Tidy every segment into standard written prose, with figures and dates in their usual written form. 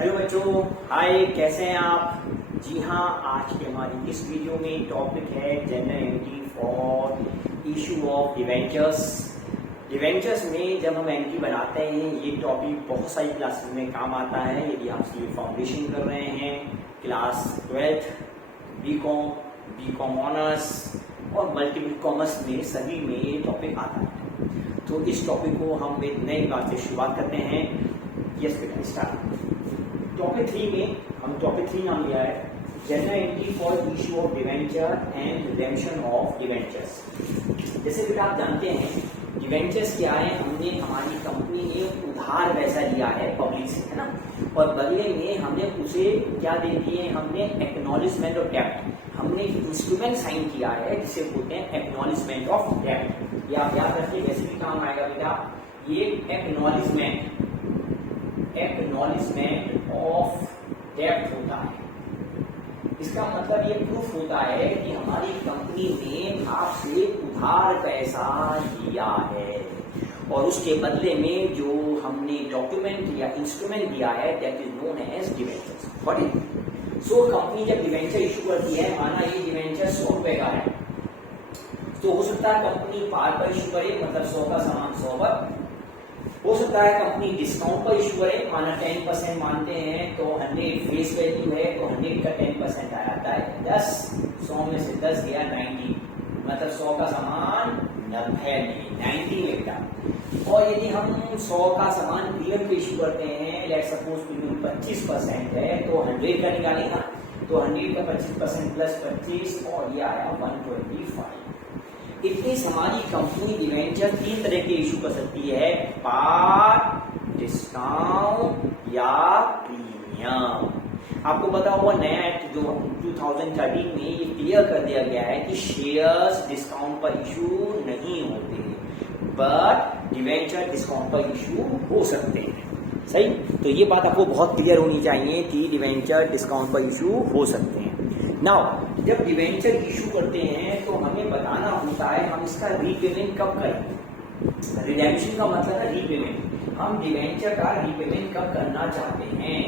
Hello बच्चों, हाय, कैसे हैं आप। जी हाँ, आज की हमारी इस वीडियो में टॉपिक है general entry for issue of debentures. Debentures में जब हम एंट्री बनाते हैं, ये टॉपिक बहुत सारी क्लासेस में काम आता है। यदि आप सी फाउंडेशन कर रहे हैं, क्लास 12th, बीकॉम ऑनर्स और मल्टीपल कॉमर्स में, सभी में ये टॉपिक आता है। तो इस टॉपिक को हम एक नई बात से शुरुआत करते हैं। यस बेटा, स्टार्ट। टॉपिक 3 में हम टॉपिक 3 नाम लिया है general entry for issue of debenture and redemption of debentures. जैसे कि आप जानते हैं, डिवेंचर्स क्या है, हमने हमारी कंपनी ने उधार पैसा लिया है पब्लिक से, है ना, और बदले में हमने उसे क्या दे दिए, हमने एक्नॉलेजमेंट ऑफ डेब्ट, हमने इंस्ट्रूमेंट साइन किया है जिसे बोलते हैं एक्नॉलेजमेंट ऑफ डेब्ट। ये आप याद रखिए, कैसे भी काम आएगा बेटा, ये एक्नॉलेजमेंट ऑफ डेब्ट होता है। इसका मतलब ये प्रूफ होता है कि हमारी कंपनी ने आपसे उधार पैसा लिया है और उसके बदले में जो हमने डॉक्यूमेंट या इंस्ट्रूमेंट दिया है, that is known as debentures. What is so company जब डिवेंचर इशू करती है, माना ये डिवेंचर 100 रुपए का है, तो हो सकता है कंपनी पार पर इशू करे, मतलब 100 का सामान 100 पर। हो सकता है कंपनी डिस्काउंट पर इशू करे, माना 10% मानते हैं तो 100 फेस वैल्यू है, तो 100 का 10% आ जाता है 10, 100 में से 10 गया 90, मतलब 100 का सामान 90 में बेटा। और यदि हम 100 का सामान प्रीमियम पे इशू करते हैं, लेट सपोज प्रीमियम 25% है, तो 100 का निकालेगा, तो 100 का 25% प्लस 25 और ये आया 125। इट मींस हमारी कंपनी डिवेंचर 3 तरह के इशू कर सकती है, पार, डिस्काउंट या प्रीमियम। आपको पता होगा नया एक्ट जो 2013 में ये क्लियर कर दिया गया है कि शेयर्स डिस्काउंट पर इशू नहीं होते, बट डिवेंचर डिस्काउंट पर इशू हो सकते हैं। सही, तो ये बात आपको बहुत क्लियर होनी चाहिए कि डिवेंचर डिस्काउंट पर इशू हो सकते हैं। नाउ जब डिवेंचर इशू करते हैं तो हमें बताना होता है हम इसका रीपेमेंट कब करें। रिडेम्पशन का मतलब है रीपेमेंट। हम डिवेंचर का रीपेमेंट कब करना चाहते हैं,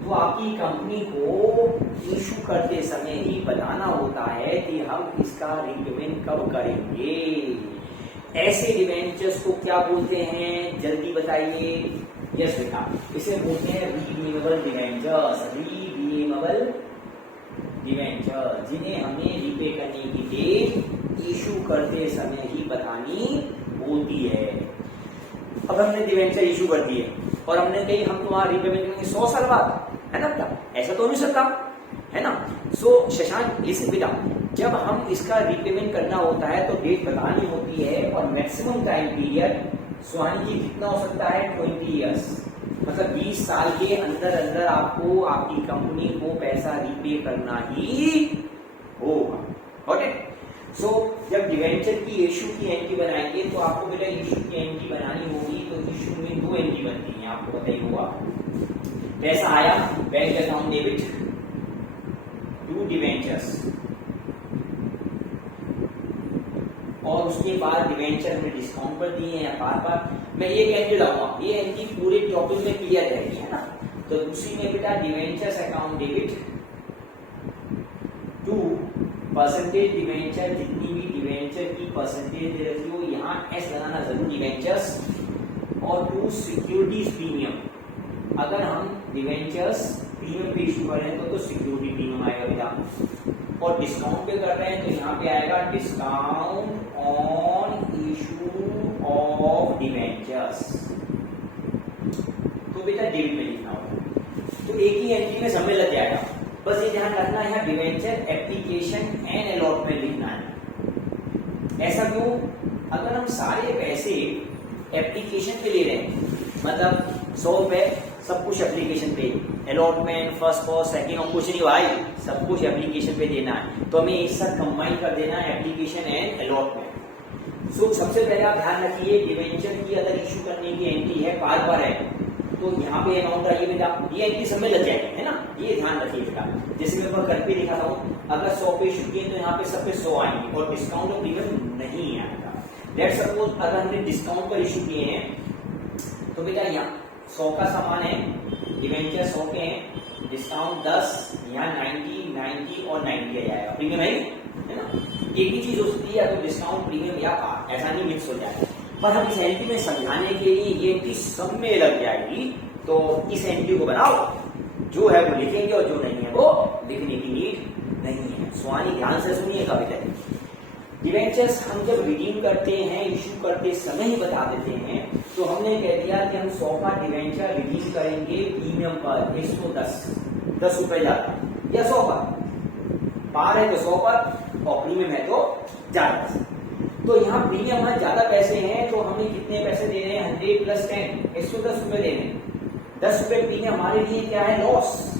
तो आपकी कंपनी को इशू करते समय ही बताना होता है कि हम इसका रीपेमेंट कब करेंगे। ऐसे डिवेंचर्स को क्या बोलते हैं, जल्दी बताइए। यस बेटा, इसे बोलते हैं रीडीमेबल डिवेंचर्स। रीडीमेबल डिवेंचर जिन्हें हमें रीपे करने की डेट इशू करते समय ही बतानी होती है। अब हमने डिवेंचर इशू कर दिए और हमने कही हम तुम्हारा रीपेमेंट करेंगे 100 साल बाद, है ना बेटा, ऐसा तो हो नहीं सकता, है ना। सो शशांक लिसन बेटा, जब हम इसका रीपेमेंट करना होता है तो डेट बतानी होती है और maximum time period Swami ji कितना हो सकता है, 20 ईयर्स, मतलब 20 साल के अंदर अंदर आपको आपकी कंपनी को पैसा रीपे करना ही होगा। ओके, सो जब डिवेंचर की इशू की एंट्री बनाएंगे तो आपको बेटा इशू की एंट्री बनानी होगी, तो इशू में 2 एंट्री बनती है, आपको पता ही होगा। पैसा आया, bank account debit to debentures, और उसके बाद डिवेंचर में डिस्काउंट पर दिए हैं बार बार। मैं एक एंट्री लाऊंगा, ये एंट्री पूरे टॉपिक में क्लियर रहेगी, है ना। तो दूसरी में बेटा debentures account debit to percentage debenture, जितनी भी डिवेंचर की परसेंटेज दे रही हो, यहाँ एस लगाना जरूर डिवेंचर्स, और टू सिक्योरिटीज प्रीमियम। अगर हम डिवेंचर्स प्रीमियम पे इशू कर रहे हैं तो सिक्योरिटी प्रीमियम आएगा बेटा, और डिस्काउंट पे कर रहे हैं तो यहाँ पे आएगा discount on issue of debentures. तो बेटा डेबिट में लिखना होगा, तो एक ही एंट्री में समय लग जाएगा। बस ये ध्यान रखना है, डिवेंचर एप्लीकेशन एंड अलॉटमेंट लिखना है। ऐसा क्यों, अगर हम सारे पैसे एप्लीकेशन पे ले रहे हैं, मतलब 100 रुपए सब कुछ एप्लीकेशन पे, अलॉटमेंट, फर्स्ट कॉस्ट, सेकंड और कुछ नहीं भाई, सब कुछ एप्लीकेशन पे देना है, तो हमें एक साथ कंबाइन कर देना है एप्लीकेशन एंड अलॉटमेंट। सो सबसे पहले आप ध्यान रखिए, डिवेंचर की अगर इशू करने की एंट्री है बार बार है, तो यहाँ पे अमाउंट आइए बेटा, ये एंट्री समय लग जाएगी, है ना, ये ध्यान रखिए बेटा। जैसे मैं घर पे दिखाता हूँ, अगर 100 पे इशू किए तो यहाँ पे सब पे 100 आएंगे और डिस्काउंट और प्रीमियम नहीं आएगा। लेट्स सपोज अगर हमने डिस्काउंट पर इशू किए हैं तो बेटा यहाँ 100 का सामान है, डिवेंचर 100 के हैं, डिस्काउंट 10, यहाँ 90 और 90 आ जाएगा, प्रीमियम है ना। एक ही चीज हो सकती है, या तो डिस्काउंट, प्रीमियम या पार्ट, ऐसा नहीं मिक्स हो जाएगा। पर हम इस एंट्री में समझाने के लिए ये एंट्री सब में लग जाएगी, तो इस एंट्री को बनाओ, जो है वो लिखेंगे और जो नहीं है वो लिखने की नीड नहीं है। स्वानी ध्यान से सुनिएगा बेटा, डिवेंचर्स हम जब रिडीम करते हैं, इश्यू करते समय ही बता देते हैं। तो हमने कह दिया कि हम 100 का डिवेंचर रिडीम करेंगे प्रीमियम पर 110 रुपए ज्यादा, या 100 पार है तो 100 पर, और प्रीमियम है तो ज्यादा। तो यहाँ प्रीमियम है, ज्यादा पैसे हैं, तो हमें कितने पैसे दे रहे हैं, 100 + 10, 110 रुपए दे रहे हैं। 10 रुपए प्रीमियम हमारे लिए क्या है, लॉस।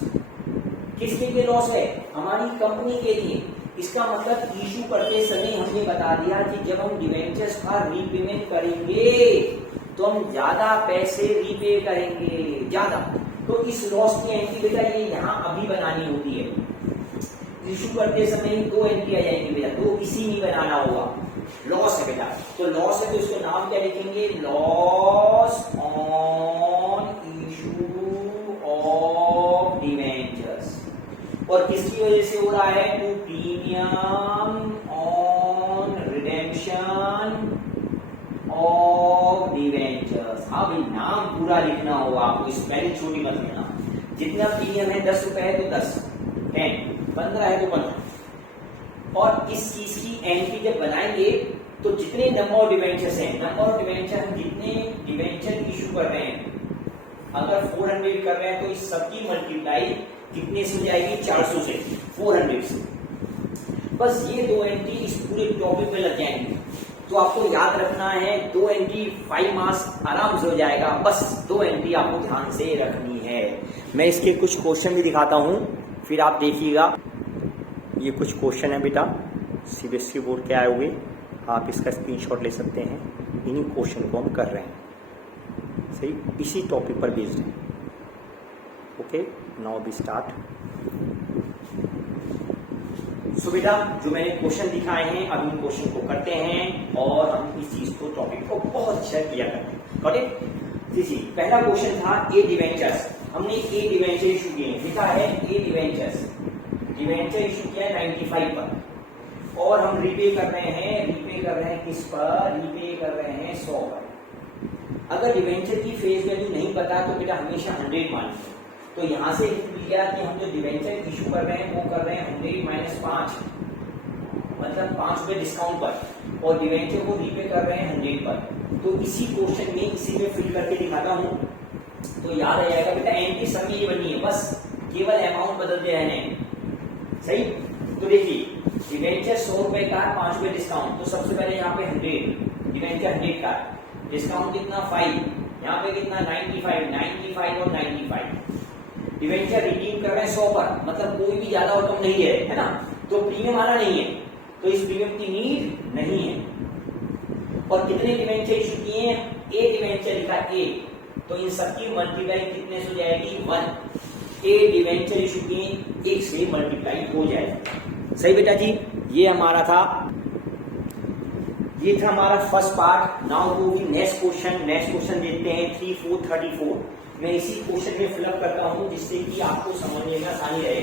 किसके लिए लॉस है, हमारी कंपनी के लिए। इसका मतलब इशू करते समय हमने बता दिया कि जब हम डिवेंचर्स का रीपेमेंट करेंगे तो हम ज्यादा पैसे रीपे करेंगे, ज्यादा। तो इस लॉस की एंट्री बेटा ये यहाँ अभी बनानी होती है। इशू करते समय 2 एंट्री आ जाएगी बेटा, 2 किसी नहीं बनाना होगा। लॉस है बेटा, तो लॉस है तो इसको नाम क्या लिखेंगे, loss on issue of debentures. और किसकी वजह से हो रहा है, to premium on redemption of debentures. हाँ भाई, नाम पूरा लिखना होगा आपको, स्पेलिंग छोटी मत लेना। जितना प्रीमियम है 10 रुपए है तो 10, 10, 15 है तो 15। और इस चीज की एंट्री जब बनाएंगे तो जितने नंबर ऑफ डिवेंचर्स हैं, नंबर ऑफ डिवेंचर हम जितने डिवेंचर इशू कर रहे हैं, अगर 400 कर रहे हैं तो इस सबकी मल्टीप्लाई कितने से जाएगी, 400 से, 400 से। बस ये 2 एंट्री इस पूरे टॉपिक में लग जाएंगे। तो आपको याद रखना है 2 एंट्री 5 मार्क्स आराम से हो जाएगा। बस 2 एंट्री आपको ध्यान से रखनी है। मैं इसके कुछ क्वेश्चन भी दिखाता हूं, फिर आप देखिएगा। ये कुछ क्वेश्चन है बेटा, सीबीएसई बोर्ड के आए हुए, आप इसका स्क्रीनशॉट ले सकते हैं। इन्हीं क्वेश्चन को हम कर रहे हैं, सही, इसी टॉपिक पर बेस्ड है। Okay, now we start. So बेटा, जो मैंने क्वेश्चन दिखाए हैं, अब इन क्वेश्चन को करते हैं और हम इस चीज को, टॉपिक को बहुत अच्छा क्लियर करते हैं। Got it? जी, पहला क्वेश्चन था ए डिवेंचर्स। हमने ए डिवेंचर इशू किए, लिखा है ए डिवेंचर्स, डिवेंचर इशू किया है 95 पर, और हम रीपे कर रहे हैं किस पर, रीपे कर रहे हैं 100 पर। अगर डिवेंचर की फेस वैल्यू नहीं पता तो बेटा हमेशा 100 मानिए। तो यहां से लिख लिया कि हम जो डिवेंचर इशू कर रहे हैं वो कर रहे हैं 100 - 5, मतलब 5 रुपए डिस्काउंट पर, और डिवेंचर को रीपे कर रहे हैं 100 पर। तो इसी क्वेश्चन में इसी में फिल करके दिखाता हूं, तो याद आ जाएगा बेटा। एंट्री सब ये बनी है, बस केवल अमाउंट बदलते रहने, सही। तो देखिए, डिवेंचर 100 रुपए का, 5 रुपए डिस्काउंट, तो सबसे पहले यहाँ पे 100, डिवेंचर 100 का, डिस्काउंट कितना 5, यहाँ पे कितना 95 और 95। डिवेंचर रिडीम कर रहे हैं 100 पर, मतलब कोई भी ज्यादा और कम नहीं है ना, तो प्रीमियम आना नहीं है, तो इस प्रीमियम की नीड नहीं है। और कितने डिवेंचर इशू किए हैं, ए डिवेंचर लिखा ए, तो इन सबकी मल्टीप्लाई कितने से हो जाएगी, 1। ए डिवेंचर इशू किए, 1 से मल्टीप्लाई हो जाएगी। सही बेटा जी, ये हमारा था, ये था हमारा first part. Now to the next question. Next question देखते हैं 3, 4, 34। मैं इसी क्वेश्चन में फिलअप करता हूं जिससे कि आपको समझने में आसानी रहे।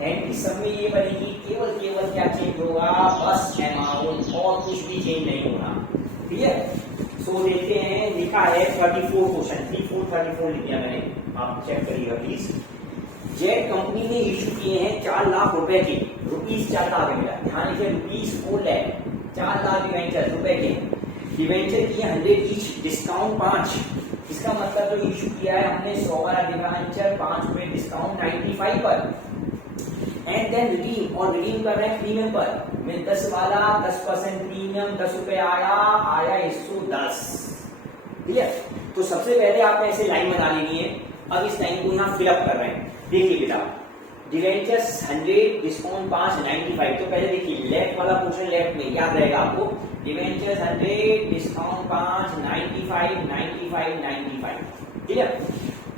एंड इस सब में ये बनेगी, केवल क्या चेंज होगा, बस अमाउंट, और कुछ भी चेंज नहीं होगा। ठीक है, सो देखते हैं। लिखा है 34 क्वेश्चन, 34 लिख दिया मैंने, आप चेक करिएगा प्लीज। जेट कंपनी ने इशू किए हैं 4 लाख रुपए के, रुपीज 4 लाख है मेरा, ध्यान रखिए, रुपीज 4 लाख, 4 लाख डिवेंचर रुपए के। डिवेंचर किए 100 ईच, डिस्काउंट 5। इसका मतलब जो इशू किया है हमने 100 वाला डिवेंचर, 5 रुपए डिस्काउंट 95 पर, एंड देन रिडीम, और रिडीम कर रहे हैं प्रीमियम पर। मैं 10 वाला 10% प्रीमियम, 10 रुपए आया 110। ठीक है, तो सबसे पहले आपने ऐसे लाइन बना लेनी है। अब इस लाइन को यहाँ फिलअप कर रहे हैं। देखिए बेटा, डिवेंचर्स 100, डिस्काउंट 5, 95। तो पहले देखिए लेफ्ट वाला पोर्शन, लेफ्ट में याद रहेगा आपको, डिवेंचर्स 100, डिस्काउंट 5, 95। ठीक है,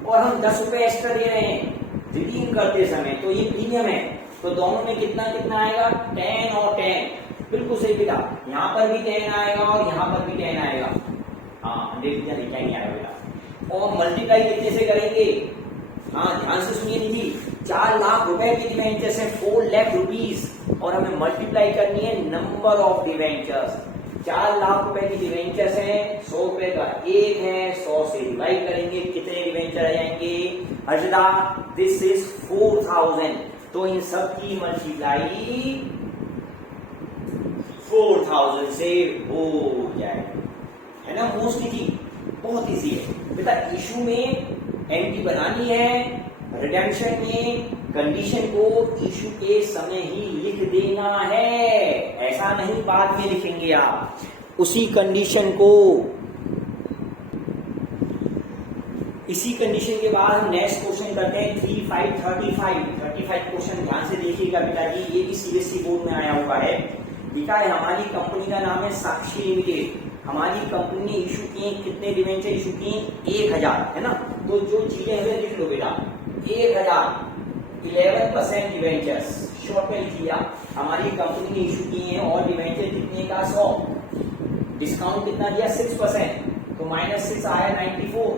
और हम 10 रुपए एक्स्ट्रा दे रहे हैं रिडीम करते समय, तो ये प्रीमियम है, तो दोनों में कितना आएगा, 10 और 10। बिल्कुल सही बेटा, यहाँ पर भी 10 आएगा और यहाँ पर भी 10 आएगा। हाँ, 100 नहीं आएगा बेटा। और मल्टीप्लाई कितने से करेंगे? हाँ ध्यान से सुनिए निधि, 4 लाख रुपए की डिवेंचर्स है, 4 लाख रुपीज, और हमें मल्टीप्लाई करनी है नंबर ऑफ डिवेंचर्स। 4 लाख रुपए की डिवेंचर्स है, 100 रुपए का एक है, 100 से डिवाइड करेंगे, कितने डिवेंचर आ जाएंगे? हर्षदा दिस इज 4000, तो इन सब की मल्टीप्लाई 4000 से हो जाएगा, है ना। मोस्ट इजी, बहुत इजी है बेटा। इशू में एंट्री बनानी है, रिडेम्पशन में कंडीशन को इशू के समय ही लिख देना है, ऐसा नहीं बाद में लिखेंगे आप, उसी कंडीशन को। इसी कंडीशन के बाद हम नेक्स्ट क्वेश्चन करते हैं 35 क्वेश्चन ध्यान से देखिएगा बेटा जी, ये भी सीबीएसई बोर्ड में आया हुआ है। लिखा है हमारी कंपनी का नाम है साक्षी लिमिटेड, हमारी कंपनी ने इशू किए कितने डिवेंचर इशू किए? 1000, है ना। तो जो चीजें हमें लिख लो बेटा, 1000, 11% डिवेंचर्स, शॉर्ट में लिखिए आप। हमारी कंपनी ने इशू किए हैं और डिवेंचर कितने का? 100, डिस्काउंट कितना दिया? 6%, तो -6 आया 94।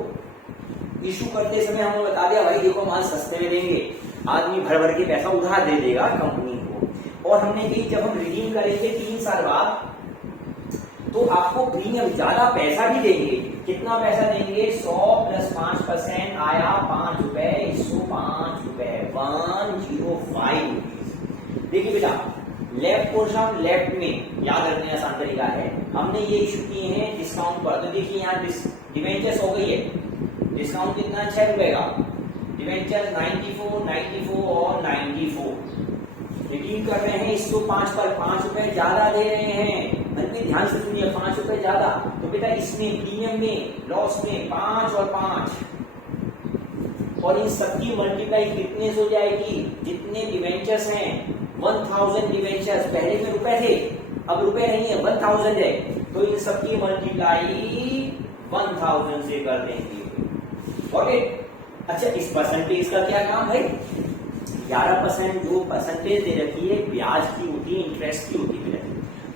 इशू करते समय हमने बता दिया भाई देखो माल सस्ते में देंगे, आदमी भर भर के पैसा उधार दे देगा कंपनी को। और हमने भी जब हम रिडीम करेंगे 3 साल बाद तो आपको प्रीमियम ज्यादा पैसा भी देंगे। कितना पैसा देंगे? 100 + 5% आया 5 रुपए, 105 रुपए, 105 रुपीज। देखिए बेटा लेफ्ट पोर्शन लेफ्ट में याद रखने आसान तरीका है, हमने ये इशू किए हैं डिस्काउंट पर। तो देखिए यहाँ डिवेंचर्स हो गई है, डिस्काउंट कितना? 6 रुपए का, डिवेंचर 94 और 94। रिडीम कर रहे हैं 105 पर, 5 रुपए ज्यादा दे रहे हैं। ध्यान से सुनिए, 5 रुपए ज्यादा, तो बेटा इसमें प्रीमियम में लॉस में 5 और 5, और इन सबकी मल्टीप्लाई कितने से हो जाएगी? जितने डिवेंचर्स हैं 1000 डिवेंचर्स, पहले में रुपए थे अब रुपए नहीं है 1000 है, तो इन सबकी मल्टीप्लाई 1000 से कर देंगे। ओके, अच्छा इस परसेंटेज का क्या काम भाई? 11% जो परसेंटेज दे रखी है ब्याज की होती है, इंटरेस्ट की होती है,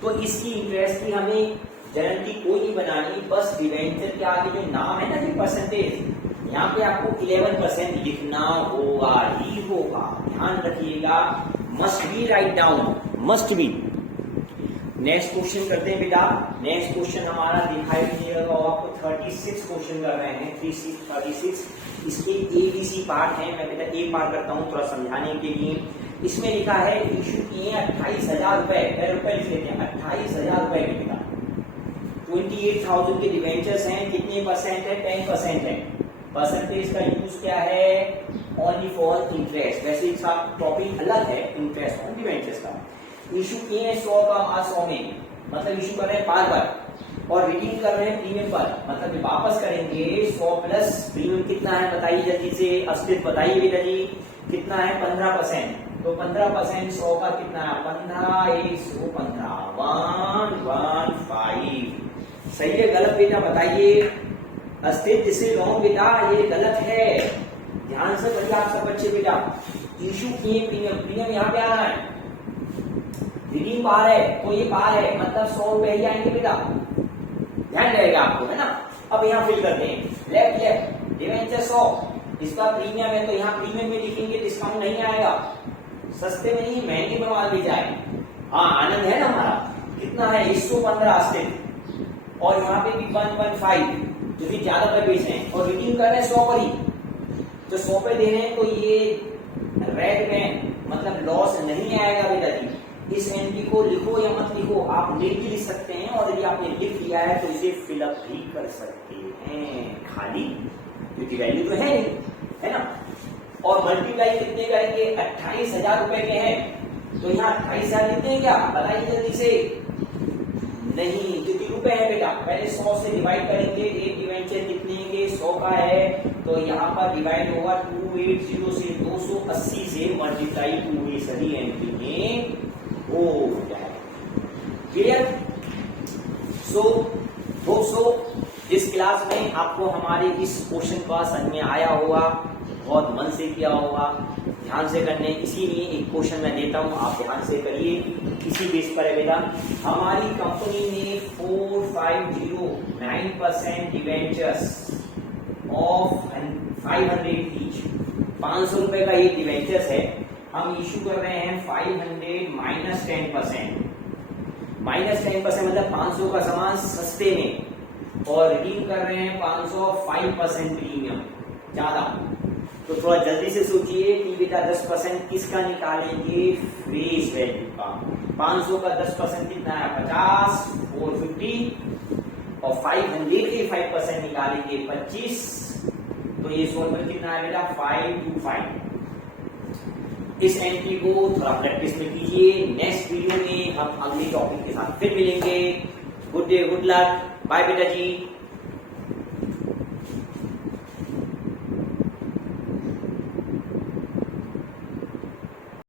तो इसकी इंटरेस्ट की हमें जनरली कोई नहीं बनानी, बस डिवेंचर के आगे जो नाम है ना जो परसेंटेज, यहाँ पे आपको 11% लिखना होगा ही होगा, ध्यान रखिएगा। Must be write down, must be. Next question करते हैं बेटा। नेक्स्ट क्वेश्चन हमारा दिखाई दिएगा आपको 36 क्वेश्चन कर रहे हैं, 36। इसके ABC पार्ट है, मैं बेटा एक पार्ट करता हूँ थोड़ा समझाने के लिए। इसमें लिखा है इशू किए 28,000 रुपए, रुपए लिख लेते हैं 28,000 रुपए के बेटा। 28,000 के डिवेंचर्स हैं, कितने परसेंट है? 10% है। परसेंटेज का यूज क्या है? ओनली फॉर इंटरेस्ट, वैसे इसका टॉपिक अलग है इंटरेस्ट ऑन डिवेंचर्स का। इशू किए 100 का 100 में, मतलब इशू कर रहे हैं बार, और रिडीम कर रहे हैं प्रीमियम पर, मतलब वापस करेंगे 100 प्लस प्रीमियम कितना है बताइए जल्दी से, अस्तित्व बताइए बेटा जी कितना है? 15%, तो 15% 100 का कितना है? 15, 115, 115। सही है गलत बेटा बताइए? अस्तित्व से रॉन्ग बेटा, ये गलत है, ध्यान से पढ़िए आप सब बच्चे बेटा। इशू किए प्रीमियम यहाँ पे आ रहा है, रिडीम बाहर है तो ये बाहर है, मतलब 100 रुपए ही आएंगे बेटा, ध्यान रहेगा आपको, है ना। अब यहाँ फिल करते हैं, लेफ्ट डिवेंचर 100, इसका प्रीमियम है तो यहाँ प्रीमियम में लिखेंगे, डिस्काउंट नहीं आएगा, सस्ते में नहीं महंगे में माल बेचा है। हाँ आनंद है ना हमारा, कितना है? 115 अस्तित्व, और यहाँ पे भी 115, जो भी ज्यादा पे बेच रहे हैं, और रिडीम कर रहे हैं 100 पर ही, तो 100 पे दे रहे हैं, तो ये रेड में मतलब लॉस नहीं आएगा बेटा जी। इस एंट्री को लिखो या मत लिखो, आप लिख भी लिख सकते हैं, और यदि आपने लिख लिया है तो इसे फिलअप भी कर सकते हैं खाली, क्योंकि वैल्यू तो है नहीं, है ना। और मल्टीप्लाई कितने करेंगे? 28,000 रुपए के हैं, तो यहाँ 28,000 लिखते हैं क्या? बताइए जल्दी से। नहीं, क्योंकि रुपए है बेटा, पहले 100 से डिवाइड करेंगे, एक डिवेंचर कितने के? 100 का है, तो यहाँ पर डिवाइड होगा 280 से 280 से मल्टीप्लाई 2 सभी एंट्री में हो जाए। क्लियर? सो दोस्तों इस क्लास में आपको हमारे इस क्वेश्चन का समझ में आया होगा, बहुत मन से किया होगा, ध्यान से करने, इसीलिए एक क्वेश्चन मैं देता हूं, आप ध्यान से करिए। इसी बेस पर है बेटा, हमारी कंपनी ने 4,509% डिवेंचर्स ऑफ 500 ईच, 500 रुपए का ये डिवेंचर्स है, हम इशू कर रहे हैं 500 माइनस 10%, मतलब 500 का सामान सस्ते में, और रिडीम कर रहे हैं 500 5% प्रीमियम ज्यादा। तो थोड़ा जल्दी से सोचिए कि बेटा 10% किसका निकालेंगे, फेस वैल्यू का। 500 का 10% कितना है, 50, 450, और 500 के 5% निकालेंगे 25, तो ये सॉल्वर कितना है बेटा, 525। इस एंट्री को थोड़ा प्रैक्टिस में कीजिए। नेक्स्ट वीडियो में हम अगले टॉपिक के साथ फिर मिलेंगे। Good day, good luck, bye बेटा जी।